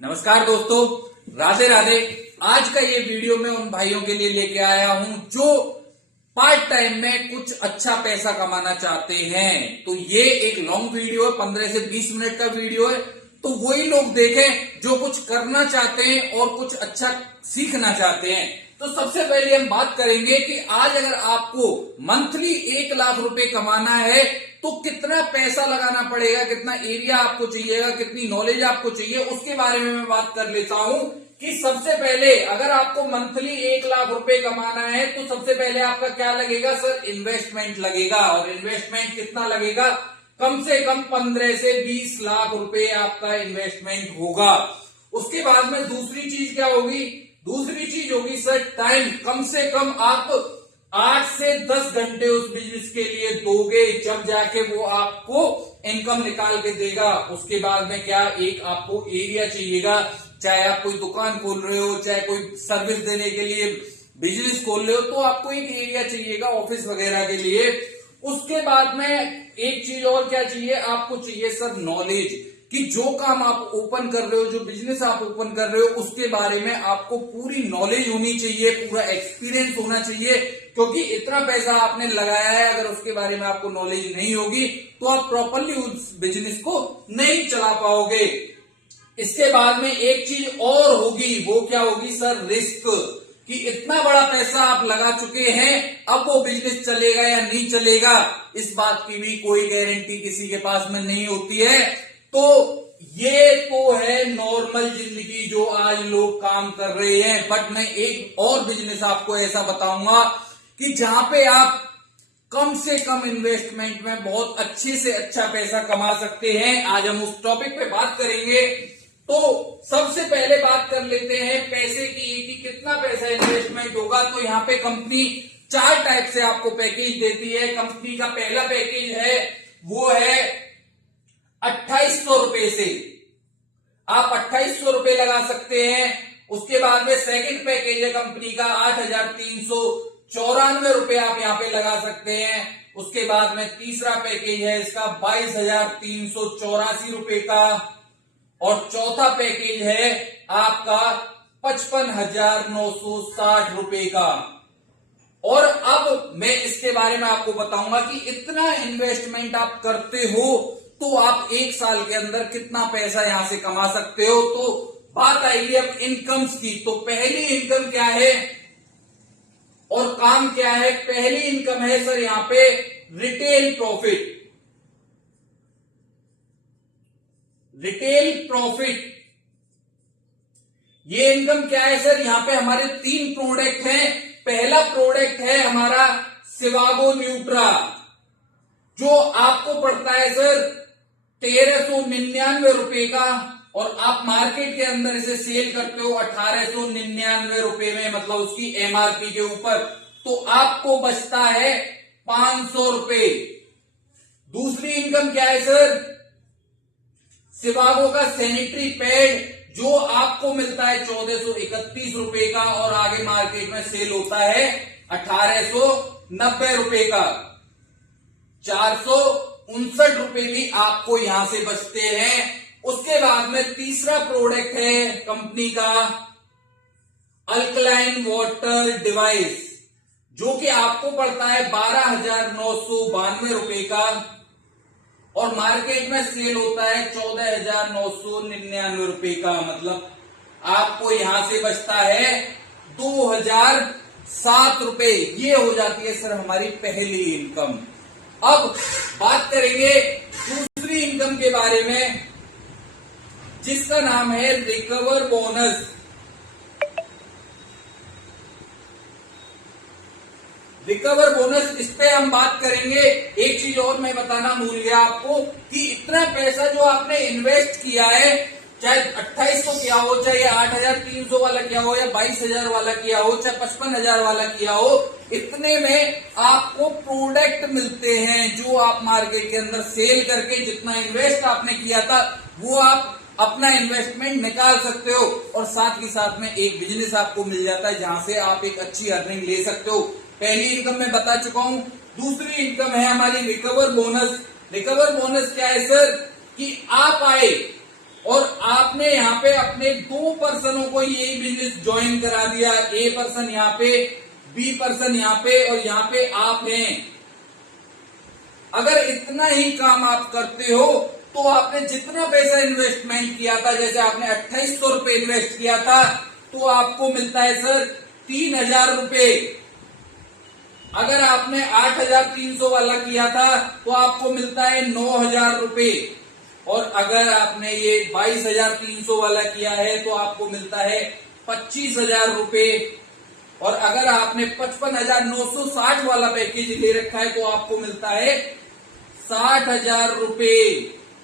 नमस्कार दोस्तों, राधे राधे। आज का ये वीडियो मैं उन भाइयों के लिए लेके आया हूं जो पार्ट टाइम में कुछ अच्छा पैसा कमाना चाहते हैं। तो ये एक लॉन्ग वीडियो है, 15 से 20 मिनट का वीडियो है। तो वही लोग देखें जो कुछ करना चाहते हैं और कुछ अच्छा सीखना चाहते हैं। तो सबसे पहले हम बात करेंगे कि आज अगर आपको मंथली 1 लाख रुपए कमाना है तो कितना पैसा लगाना पड़ेगा, कितना एरिया आपको चाहिएगा, कितनी नॉलेज आपको चाहिए, उसके बारे में मैं बात कर लेता हूं। कि सबसे पहले अगर आपको मंथली 1 लाख रुपए कमाना है तो सबसे पहले आपका क्या लगेगा सर? इन्वेस्टमेंट लगेगा। और इन्वेस्टमेंट कितना लगेगा? कम से कम 15 से 20 लाख रुपए आपका इन्वेस्टमेंट होगा। उसके बाद में दूसरी चीज क्या होगी? दूसरी चीज होगी सर टाइम। कम से कम आप 8 से 10 घंटे उस बिजनेस के लिए दोगे, जब जाके वो आपको इनकम निकाल के देगा। उसके बाद में क्या, एक आपको एरिया चाहिएगा। चाहे आप कोई दुकान खोल रहे हो, चाहे कोई सर्विस देने के लिए बिजनेस खोल रहे हो, तो आपको एक एरिया चाहिएगा ऑफिस वगैरह के लिए। उसके बाद में एक चीज और क्या चाहिए आपको? चाहिए सर नॉलेज, कि जो काम आप ओपन कर रहे हो, जो बिजनेस आप ओपन कर रहे हो, उसके बारे में आपको पूरी नॉलेज होनी चाहिए, पूरा एक्सपीरियंस होना चाहिए। क्योंकि इतना पैसा आपने लगाया है, अगर उसके बारे में आपको नॉलेज नहीं होगी तो आप प्रॉपरली उस बिजनेस को नहीं चला पाओगे। इसके बाद में एक चीज और होगी, वो क्या होगी सर? रिस्क। कि इतना बड़ा पैसा आप लगा चुके हैं, अब वो बिजनेस चलेगा या नहीं चलेगा, इस बात की भी कोई गारंटी किसी के पास में नहीं होती है। तो ये तो है नॉर्मल जिंदगी जो आज लोग काम कर रहे हैं। बट मैं एक और बिजनेस आपको ऐसा बताऊंगा कि जहां पे आप कम से कम इन्वेस्टमेंट में बहुत अच्छे से अच्छा पैसा कमा सकते हैं। आज हम उस टॉपिक पे बात करेंगे। तो सबसे पहले बात कर लेते हैं पैसे की, कि कितना पैसा इन्वेस्टमेंट होगा। तो यहाँ पे कंपनी 4 टाइप से आपको पैकेज देती है। कंपनी का पहला पैकेज है वो है 2800 रुपए से आप 2800 रुपए लगा सकते हैं। उसके बाद में सेकंड पैकेज है कंपनी का 8394 रुपए आप यहां पे लगा सकते हैं। उसके बाद में तीसरा पैकेज है इसका 22,384 रुपए का। और चौथा पैकेज है आपका 55,960 रुपए का। और अब मैं इसके बारे में आपको बताऊंगा कि इतना इन्वेस्टमेंट आप करते हो तो आप 1 साल के अंदर कितना पैसा यहां से कमा सकते हो। तो बात आएगी अब इनकम्स की। तो पहली इनकम क्या है और काम क्या है? पहली इनकम है सर यहां पे रिटेल प्रॉफिट। रिटेल प्रॉफिट, ये इनकम क्या है सर? यहां पे हमारे 3 प्रोडक्ट हैं। पहला प्रोडक्ट है हमारा सिवागो न्यूट्रा, जो आपको पड़ता है सर 1399 रुपए का। और आप मार्केट के अंदर इसे सेल करते हो 1899 रुपए में, मतलब उसकी एमआरपी के ऊपर। तो आपको बचता है 500 रुपए। दूसरी इनकम क्या है सर? सिवागो का सैनिटरी पैड, जो आपको मिलता है 1431 रुपए का और आगे मार्केट में सेल होता है 1890 रुपए का। 459 रुपए भी आपको यहां से बचते हैं। उसके बाद में तीसरा प्रोडक्ट है कंपनी का अल्कलाइन वाटर डिवाइस, जो कि आपको पड़ता है 12,992 रुपए का और मार्केट में सेल होता है 14,999 रुपए का। मतलब आपको यहां से बचता है 2,007 रुपए। ये हो जाती है सर हमारी पहली इनकम। अब बात करेंगे दूसरी इनकम के बारे में, जिसका नाम है रिकवर बोनस। रिकवर बोनस, इस पे हम बात करेंगे। एक चीज और मैं बताना भूल गया आपको, कि इतना पैसा जो आपने इन्वेस्ट किया है, चाहे 2800 किया हो, चाहे 8,300 वाला किया हो, या 22,000 वाला किया हो, चाहे 55,000 वाला किया हो, इतने में आपको प्रोडक्ट मिलते हैं जो आप मार्केट के अंदर सेल करके जितना इन्वेस्ट आपने किया था वो आप अपना इन्वेस्टमेंट निकाल सकते हो। और साथ ही साथ में एक बिजनेस आपको मिल जाता है जहां से आप एक अच्छी अर्निंग ले सकते हो। पहली इनकम मैं बता चुका हूं। दूसरी इनकम है हमारी रिकवर बोनस। रिकवर बोनस क्या है सर? कि आप आए और आपने यहाँ पे अपने 2 पर्सनों को यही बिजनेस ज्वाइन करा दिया, ए पर्सन यहाँ पे, बी पर्सन यहाँ पे और यहाँ पे आप हैं। अगर इतना ही काम आप करते हो तो आपने जितना पैसा इन्वेस्टमेंट किया था, जैसे आपने 2800 रुपए इन्वेस्ट किया था, तो आपको मिलता है सर 3000 रुपए। अगर आपने 8300 वाला किया था तो आपको मिलता है 9000 रुपए। और अगर आपने ये 22300 वाला किया है तो आपको मिलता है 25000 रुपए। और अगर आपने 55,960 वाला पैकेज ले रखा है तो आपको मिलता है 60,000 रुपए।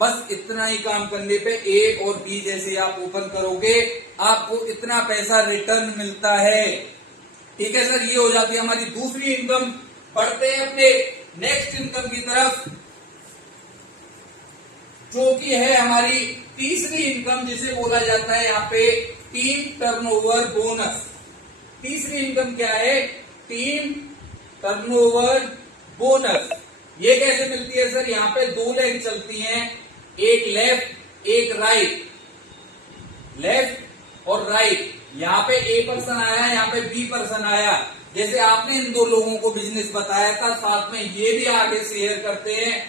बस इतना ही काम करने पे ए और बी जैसे आप ओपन करोगे आपको इतना पैसा रिटर्न मिलता है। ठीक है सर, ये हो जाती है हमारी दूसरी इनकम। बढ़ते हैं अपने नेक्स्ट इनकम की तरफ, जो कि है हमारी तीसरी इनकम, जिसे बोला जाता है यहाँ पे टीम टर्नओवर बोनस। तीसरी इनकम क्या है? Team turnover bonus. ये कैसे मिलती है सर? यहाँ पे 2 लेग चलती हैं, एक लेफ्ट एक राइट, लेफ्ट और राइट। यहाँ पे ए पर्सन आया, यहाँ पे बी पर्सन आया। जैसे आपने इन 2 लोगों को बिजनेस बताया था, साथ में ये भी आगे शेयर करते हैं,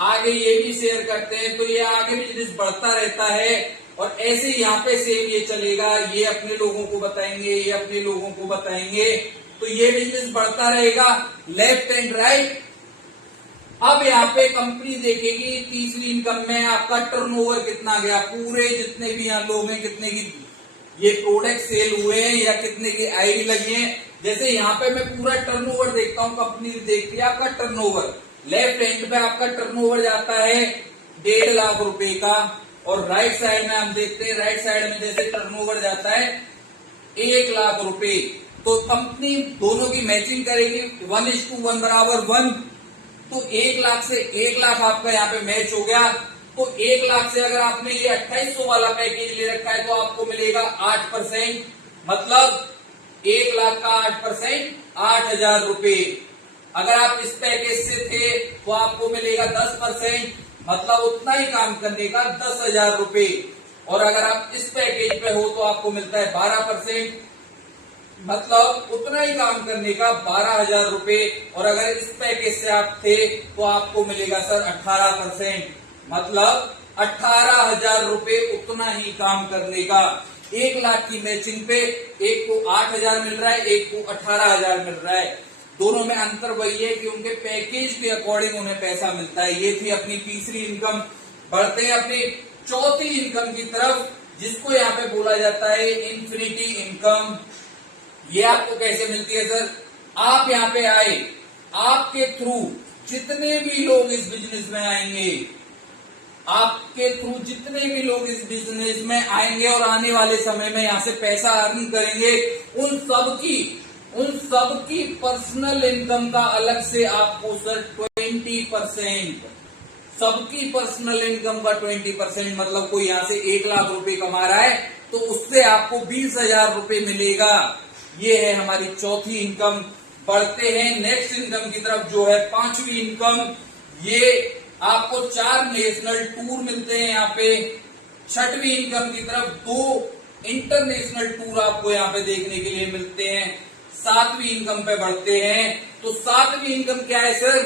आगे ये भी शेयर करते हैं, तो ये आगे बिजनेस बढ़ता रहता है। और ऐसे यहाँ पे सेम ये चलेगा, ये अपने लोगों को बताएंगे, ये अपने लोगों को बताएंगे, तो ये बिजनेस बढ़ता रहेगा लेफ्ट एंड राइट। अब यहाँ पे कंपनी देखेगी तीसरी इनकम में आपका टर्नओवर कितना गया, पूरे जितने भी यहाँ लोग हैं कितने की ये प्रोडक्ट सेल हुए हैं या कितने की आईडी लगी है। जैसे यहाँ पे मैं पूरा टर्नओवर देखता हूँ, कंपनी देखती है आपका टर्नओवर, लेफ्ट हैंड पे आपका टर्नओवर जाता है 1.5 लाख रुपए का, और राइट साइड में हम देखते हैं, राइट साइड में जैसे टर्नओवर जाता है 1 लाख रुपए। तो कंपनी दोनों की मैचिंग करेगी 1:1 बराबर 1, तो 1 लाख से 1 लाख आपका यहाँ पे मैच हो गया। तो 1 लाख से अगर आपने ये 2800 वाला पैकेज ले रखा है तो आपको मिलेगा 8%, मतलब 1 लाख का 8% 8000 रुपए। अगर आप इस पैकेज से थे तो आपको मिलेगा 10%, मतलब उतना ही काम करने का 10,000 रुपए। और अगर आप इस पैकेज पे हो तो आपको मिलता है 12%, मतलब उतना ही काम करने का 12,000 रुपए। और अगर इस पैकेज से आप थे तो आपको मिलेगा सर 18%, मतलब 18,000 रुपए उतना ही काम करने का। 1 लाख की मैचिंग पे एक को 8,000 मिल रहा है, एक को 18,000 मिल रहा है। दोनों में अंतर वही है कि उनके पैकेज के अकॉर्डिंग उन्हें पैसा मिलता है। ये थी अपनी तीसरी इनकम। बढ़ते हैं अपनी चौथी इनकम की तरफ, जिसको यहाँ पे बोला जाता है इन्फिनिटी इनकम। ये आपको कैसे मिलती है सर? आप यहाँ पे आए, आपके थ्रू जितने भी लोग इस बिजनेस में आएंगे, आपके थ्रू जितने भी लोग इस बिजनेस में आएंगे और आने वाले समय में यहाँ से पैसा अर्न करेंगे, उन सब की पर्सनल इनकम का अलग से आपको सर 20%, सबकी पर्सनल इनकम का 20%, मतलब कोई यहाँ से 1 लाख रुपए कमा रहा है तो उससे आपको 20,000 रुपए मिलेगा। ये है हमारी चौथी इनकम। बढ़ते हैं नेक्स्ट इनकम की तरफ, जो है पांचवी इनकम। ये आपको 4 नेशनल टूर मिलते हैं यहाँ पे। छठवीं इनकम की तरफ 2 इंटरनेशनल टूर आपको यहाँ पे देखने के लिए मिलते हैं। 7वीं इनकम पे बढ़ते हैं, तो 7वीं इनकम क्या है सर?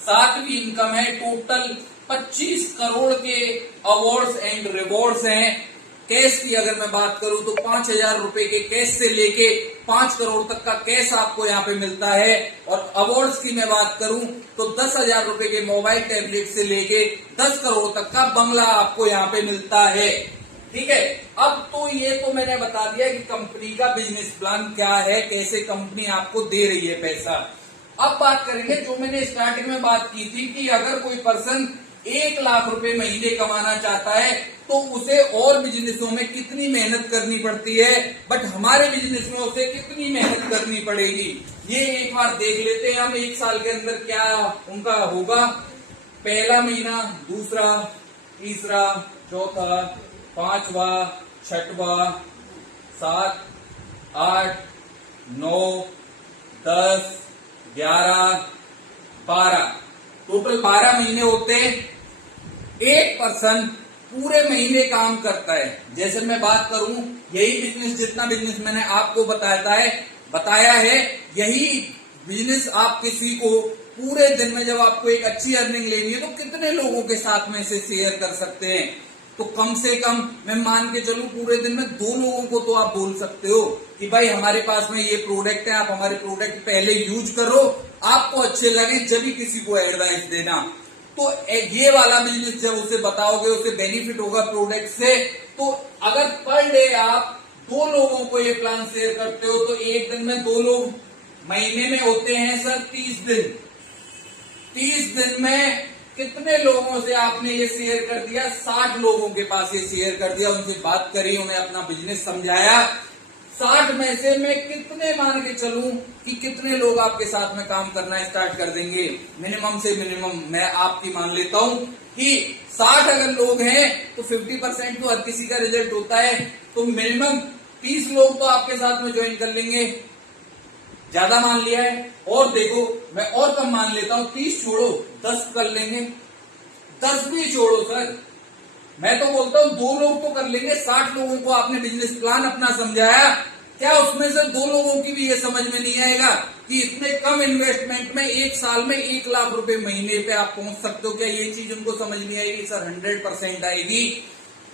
7वीं इनकम है टोटल 25 करोड़ के अवार्ड्स एंड रिवॉर्ड्स हैं। कैश की अगर मैं बात करूं तो 5,000 रुपए के कैश से लेके 5 करोड़ तक का कैश आपको यहाँ पे मिलता है। और अवार्ड्स की मैं बात करूं तो 10,000 रुपए के मोबाइल टैबलेट से लेके 10 करोड़ तक का बंगला आपको यहाँ पे मिलता है। ठीक है, अब तो ये तो मैंने बता दिया कि कंपनी का बिजनेस प्लान क्या है, कैसे कंपनी आपको दे रही है पैसा। अब बात करेंगे जो मैंने स्टार्टिंग में बात की थी कि अगर कोई पर्सन 1 लाख रुपए महीने कमाना चाहता है तो उसे और बिजनेसों में कितनी मेहनत करनी पड़ती है, बट हमारे बिजनेस में उसे कितनी मेहनत करनी पड़ेगी, ये एक बार देख लेते हैं हम। 1 साल के अंदर क्या उनका होगा। पहला महीना, दूसरा, तीसरा, चौथा, 5वां, 6वां, 7, 8, 9, 10, 11, 12, टोटल 12 महीने होते हैं। एक पर्सन पूरे महीने काम करता है। जैसे मैं बात करूं, यही बिजनेस, जितना बिजनेस मैंने आपको बताया है, यही बिजनेस आप किसी को पूरे दिन में, जब आपको एक अच्छी अर्निंग लेनी है, तो कितने लोगों के साथ में इसे शेयर कर सकते हैं? तो कम से कम मैं मान के चलूं, पूरे दिन में 2 लोगों को तो आप बोल सकते हो कि भाई हमारे पास में ये प्रोडक्ट है, आप हमारे प्रोडक्ट पहले यूज करो, आपको अच्छे लगे जब भी किसी को एडवाइस देना। तो ये वाला बिजनेस जब उसे बताओगे, उसे बेनिफिट होगा प्रोडक्ट से। तो अगर पर डे आप 2 लोगों को ये प्लान शेयर करते हो, तो एक दिन में 2 लोग, महीने में होते हैं सर 30 दिन। 30 दिन में कितने लोगों से आपने ये शेयर कर दिया? 60 लोगों के पास ये शेयर कर दिया, उनसे बात करी, उन्हें अपना बिजनेस समझाया। 60 में से मैं कितने मान के चलूं कि कितने लोग आपके साथ में काम करना स्टार्ट कर देंगे? मिनिमम से मिनिमम मैं आपकी मान लेता हूं कि 60 अगर लोग हैं तो 50% तो हर किसी का रिजल्ट होता है। तो मिनिमम 30 लोग तो आपके साथ में ज्वाइन कर लेंगे। ज्यादा मान लिया है। और देखो, मैं और कम मान लेता हूं, 30 छोड़ो, 10 कर लेंगे। 10 भी छोड़ो सर, मैं तो बोलता हूं 2 लोग तो कर लेंगे। 60 लोगों को आपने बिजनेस प्लान अपना समझाया, क्या उसमें से 2 लोगों की भी ये समझ में नहीं आएगा कि इतने कम इन्वेस्टमेंट में 1 साल में 1 लाख रुपए महीने पे आप पहुंच सकते हो? क्या ये चीज उनको समझ नहीं आएगी? सर 100% आएगी।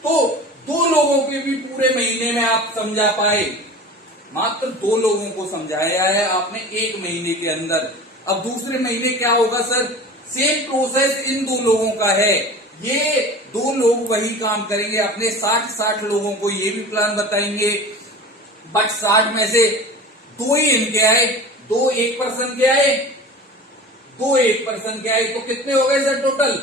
तो 2 लोगों के भी पूरे महीने में आप समझा पाए, मात्र 2 लोगों को समझाया है आपने 1 महीने के अंदर। अब दूसरे महीने क्या होगा सर? सेम प्रोसेस इन 2 लोगों का है। ये 2 लोग वही काम करेंगे, अपने 60 लोगों को ये भी प्लान बताएंगे। बट 60 में से 2 ही इनके आए, 2 1% के आए, 2 1% के आए, तो कितने हो गए सर टोटल?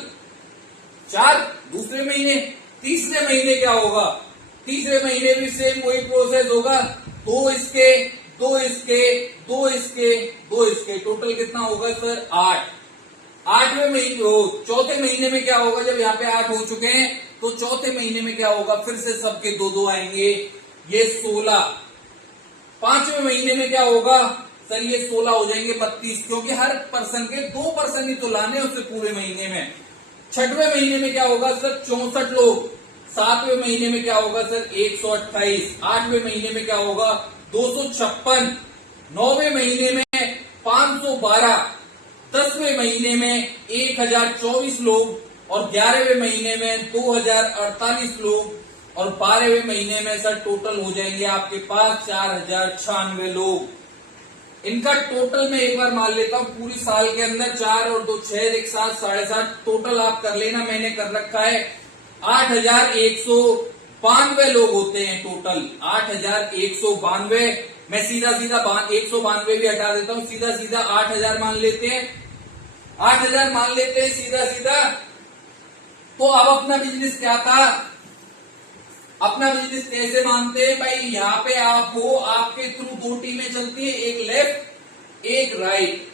4 दूसरे महीने। तीसरे महीने क्या होगा? तीसरे महीने भी सेम वही प्रोसेस होगा, 2 इसके, 2 इसके, 2 इसके, 2 इसके, टोटल कितना होगा सर? 8। 8वें महीने, चौथे महीने में क्या होगा? जब यहाँ पे 8 हो चुके हैं, तो चौथे महीने में क्या होगा? फिर से सबके 2-2 आएंगे, ये 16। 5वें महीने में क्या होगा सर? ये 16 हो जाएंगे 32, क्योंकि हर पर्सन के 2% ही तो लाने उसे पूरे महीने में। 6वें महीने में क्या होगा सर? 64 लोग। 7वें महीने में क्या होगा सर? 128। 8वें महीने में क्या होगा? 256। 9वें महीने में 512। 10वें महीने में 1024 लोग और 11वें महीने में 2048 लोग और 12वें महीने में सर टोटल हो जाएंगे आपके पास 4096 लोग। इनका टोटल मैं एक बार मान लेता हूं, पूरी साल के अंदर 4 और 2 6 1 7 7.5 टोटल आप कर लेना, मैंने कर रखा है 8192 लोग होते हैं टोटल। 8192, मैं सीधा 192 भी हटा देता हूं, सीधा 8000 मान लेते हैं, 8000 मान लेते हैं सीधा। तो अब अपना बिजनेस क्या था? अपना बिजनेस कैसे मानते हैं भाई? यहाँ पे आप हो, आपके थ्रू 2 टीमें चलती है, एक लेफ्ट एक राइट।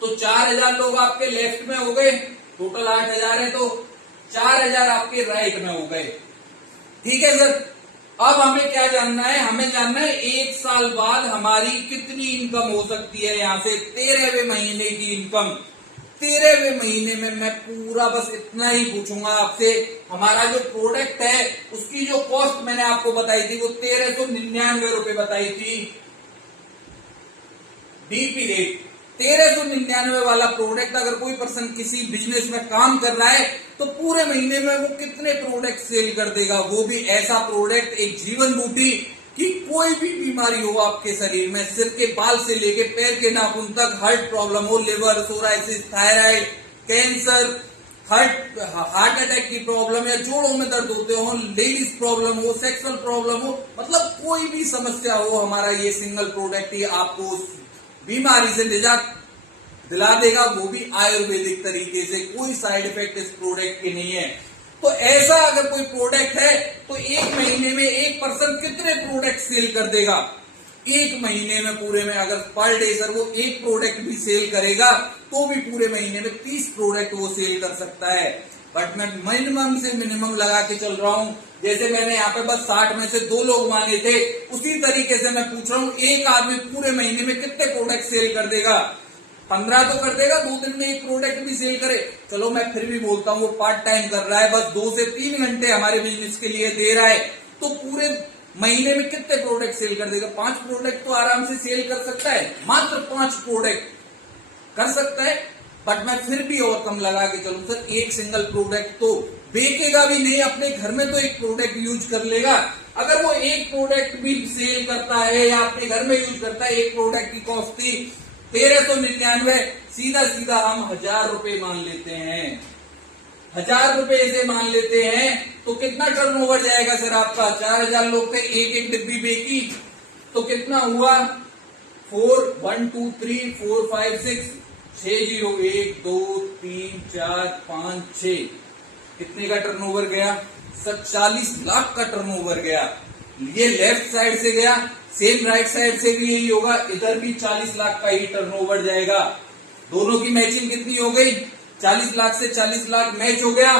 तो 4000 लोग आपके लेफ्ट में हो गए, टोटल 8000 है, तो 4000 आपके राइट में हो गए। ठीक है सर। अब हमें क्या जानना है? हमें जानना है 1 साल बाद हमारी कितनी इनकम हो सकती है। यहां से 13वें महीने की इनकम। 13वें महीने में मैं पूरा बस इतना ही पूछूंगा आपसे, हमारा जो प्रोडक्ट है उसकी जो कॉस्ट मैंने आपको बताई थी वो 1399 रुपए बताई थी, डीपी रेट। 1399 वाला प्रोडक्ट अगर कोई पर्सन किसी बिजनेस में काम कर रहा है तो पूरे महीने में वो कितने प्रोडक्ट सेल कर देगा? वो भी ऐसा प्रोडक्ट, एक जीवन बूटी, कि कोई भी बीमारी हो आपके शरीर में, सिर के बाल से लेके पैर के नाखून तक, हार्ट प्रॉब्लम हो, liver, psoriasis, thyroid, cancer, heart attack की प्रॉब्लम, या जोड़ों में दर्द होते हो, लेडीज प्रॉब्लम हो, सेक्सुअल प्रॉब्लम हो, मतलब कोई भी समस्या हो, हमारा ये सिंगल प्रोडक्ट ही आपको उस बीमारी से निजात दिला देगा, वो भी आयुर्वेदिक तरीके से। कोई साइड इफेक्ट इस प्रोडक्ट के नहीं है। तो ऐसा अगर कोई प्रोडक्ट है तो 1 महीने में एक पर्सन कितने प्रोडक्ट सेल कर देगा? 1 महीने में पूरे में अगर पर डे सर वो 1 प्रोडक्ट भी सेल करेगा तो भी पूरे महीने में 30 प्रोडक्ट वो सेल कर सकता है। बट मैं मिनिमम से मिनिमम लगा के चल रहा हूं। जैसे मैंने यहाँ पे बस 60 में से 2 लोग माने थे, उसी तरीके से मैं पूछ रहा हूं एक आदमी पूरे महीने में कितने प्रोडक्ट सेल कर देगा? 15 तो कर देगा, 2 दिन में एक प्रोडक्ट भी सेल करे, चलो मैं फिर भी बोलता हूँ वो पार्ट टाइम कर रहा है, बस 2 से 3 घंटे हमारे बिजनेस के लिए दे रहा है, तो पूरे महीने में कितने प्रोडक्ट सेल कर देगा? 5 प्रोडक्ट तो आराम से सेल कर सकता है, मात्र 5 प्रोडक्ट कर सकता है। बट मैं फिर भी और कम लगा के चलूं सर, एक सिंगल प्रोडक्ट तो बेचेगा भी नहीं, अपने घर में तो एक प्रोडक्ट यूज कर लेगा। अगर वो एक प्रोडक्ट भी सेल करता है या अपने घर में यूज करता है, एक प्रोडक्ट की कॉस्ट थी 1399, सीधा सीधा हम 1000 रुपए मान लेते हैं, 1000 रुपए से मान लेते हैं, तो कितना टर्नओवर जाएगा सर आपका? 4000 लोग थे, एक डिब्बी बेची तो कितना हुआ? 4 1 2 3 4 5 6 0 1 2 3 4 5 6, कितने का टर्नओवर गया सर? 40 लाख का टर्नओवर गया। ये लेफ्ट साइड से गया, सेम राइट साइड से भी यही होगा, इधर भी 40 लाख का ही टर्नओवर जाएगा। दोनों की मैचिंग कितनी हो गई? 40 लाख से 40 लाख मैच हो गया।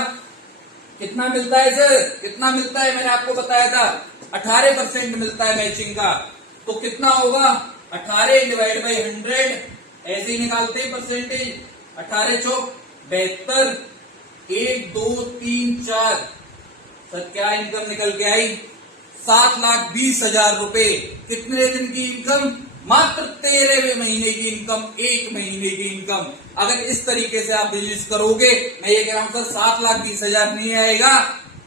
कितना मिलता है सर? कितना मिलता है? मैंने आपको बताया था 18% मिलता है मैचिंग का, तो कितना होगा? 18 डिवाइड बाई 100, ऐसे ही निकालते हैं परसेंटेज, 18 चौक 72, 1 2 3 4, सर क्या इनकम निकल के आई? 7,20,000 रुपए। कितने दिन की इनकम? मात्र 13वें महीने की इनकम, 1 महीने की इनकम। अगर इस तरीके से आप बिजनेस करोगे, मैं ये कह रहा हूं सर 7,20,000 नहीं आएगा,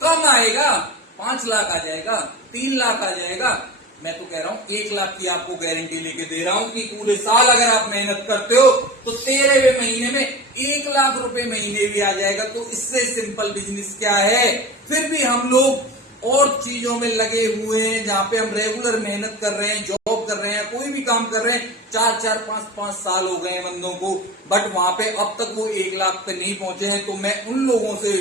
कम आएगा, 5 लाख आ जाएगा, 3 लाख आ जाएगा। मैं तो कह रहा हूं 1 लाख की आपको गारंटी लेके दे रहा हूं कि पूरे साल अगर आप मेहनत करते हो तो 13वें महीने में 1 लाख रुपए महीने भी आ जाएगा। तो इससे सिंपल बिजनेस क्या है? फिर भी हम लोग और चीजों में लगे हुए हैं, जहां पे हम रेगुलर मेहनत कर रहे हैं, जॉब कर रहे हैं, कोई भी काम कर रहे हैं, 4 5 साल हो गए बंदों को, बट वहां पे अब तक वो 1 लाख पे नहीं पहुंचे हैं। तो मैं उन लोगों से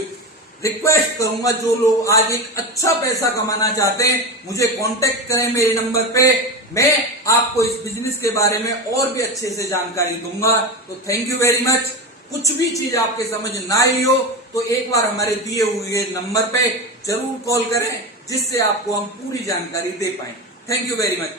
रिक्वेस्ट करूंगा, जो लोग आज एक अच्छा पैसा कमाना चाहते हैं, मुझे कांटेक्ट करें मेरे नंबर पे, मैं आपको इस बिजनेस के बारे में और भी अच्छे से जानकारी दूंगा। तो थैंक यू वेरी मच। कुछ भी चीज आपके समझ ना आई हो तो एक बार हमारे दिए हुए नंबर पे जरूर कॉल करें, जिससे आपको हम पूरी जानकारी दे पाए। Thank you very much.